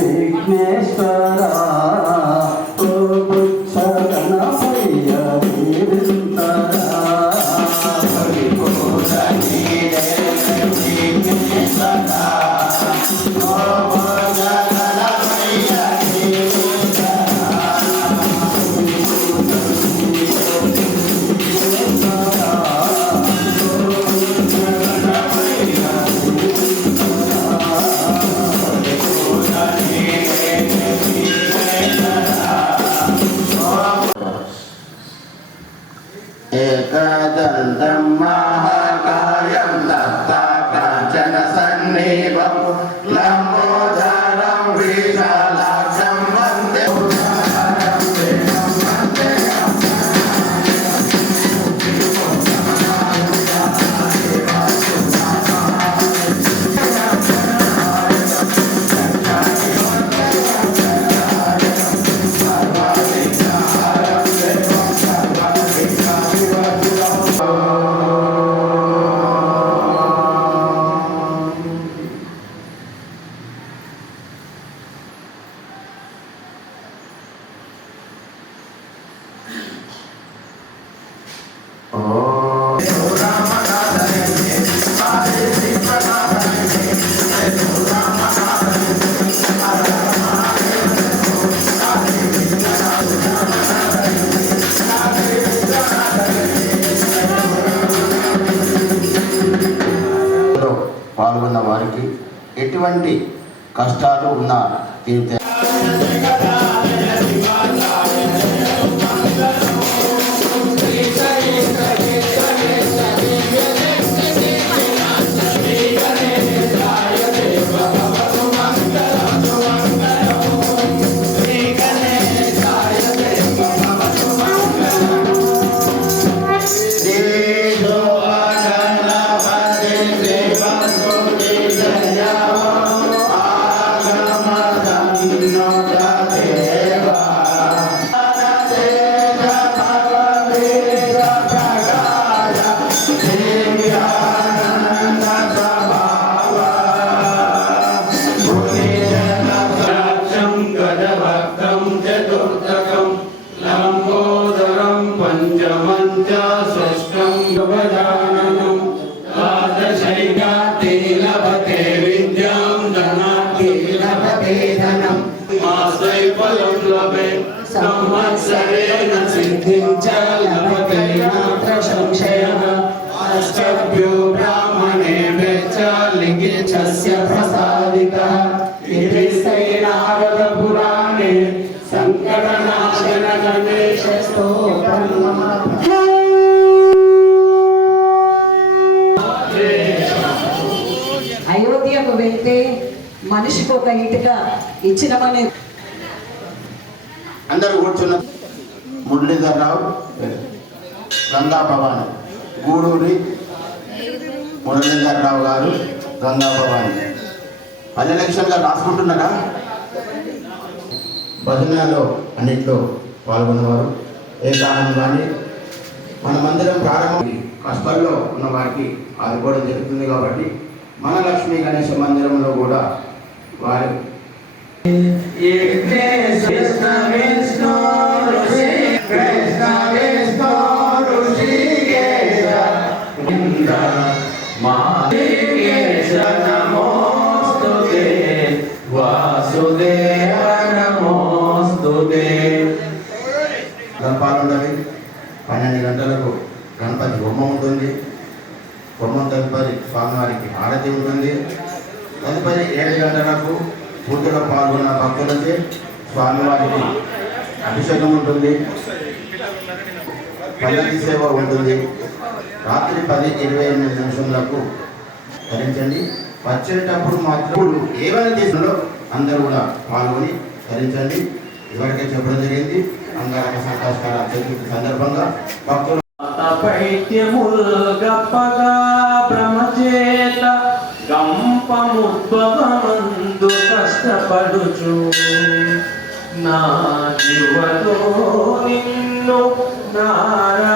take شتاتا دمار ఎటువంటి కష్టాలు ఉన్నా తీరుతాయి देशस्य प्रसादितः इति सैनागतपुराणे అయోధ్యకు వెళ్తే మనిషికి ఒక ఇటుక ఇచ్చినమని అందరూ కూర్చున్న మురళీధర్ రావు గంగా భవాని గూడూరి మురళీధర్ రావు గారు గంగా భవాని పది లక్షలుగా రాసుకుంటున్నారా భజనలో అన్నింటిలో పాల్గొన్నవారు. ఏ కారణం కానీ మనమందరం ప్రారంభం. కష్టాల్లో ఉన్న వారికి ఆదుకోవడం జరుగుతుంది కాబట్టి మన లక్ష్మీ గణేశ మందిరంలో కూడా వారి కృష్ణ కృష్ణ ఉంటుంది బొమ్మ తదుపరి స్వామివారికి హారతి ఉంటుంది. తదుపరి ఏడు గంటలకు పూజలో పాల్గొన్న భక్తులకి స్వామివారికి అభిషేకం ఉంటుంది. పల్లకి సేవ ఉంటుంది. రాత్రి పది ఇరవై ఎనిమిది నిమిషములకు ధరించండి. వచ్చేటప్పుడు మాత్రం ఏమైనా తీసుకుందో అందరూ కూడా పాల్గొని ధరించండి. ఇవరికే చెప్పడం జరిగింది. అంగారక సంకష్టాల సందర్భంగా భక్తులు పైత్యముల్ గప్పగా భ్రమచేత గంపముద్భవమందు కష్టపడుచు. నా జీవతో నిన్ను నారా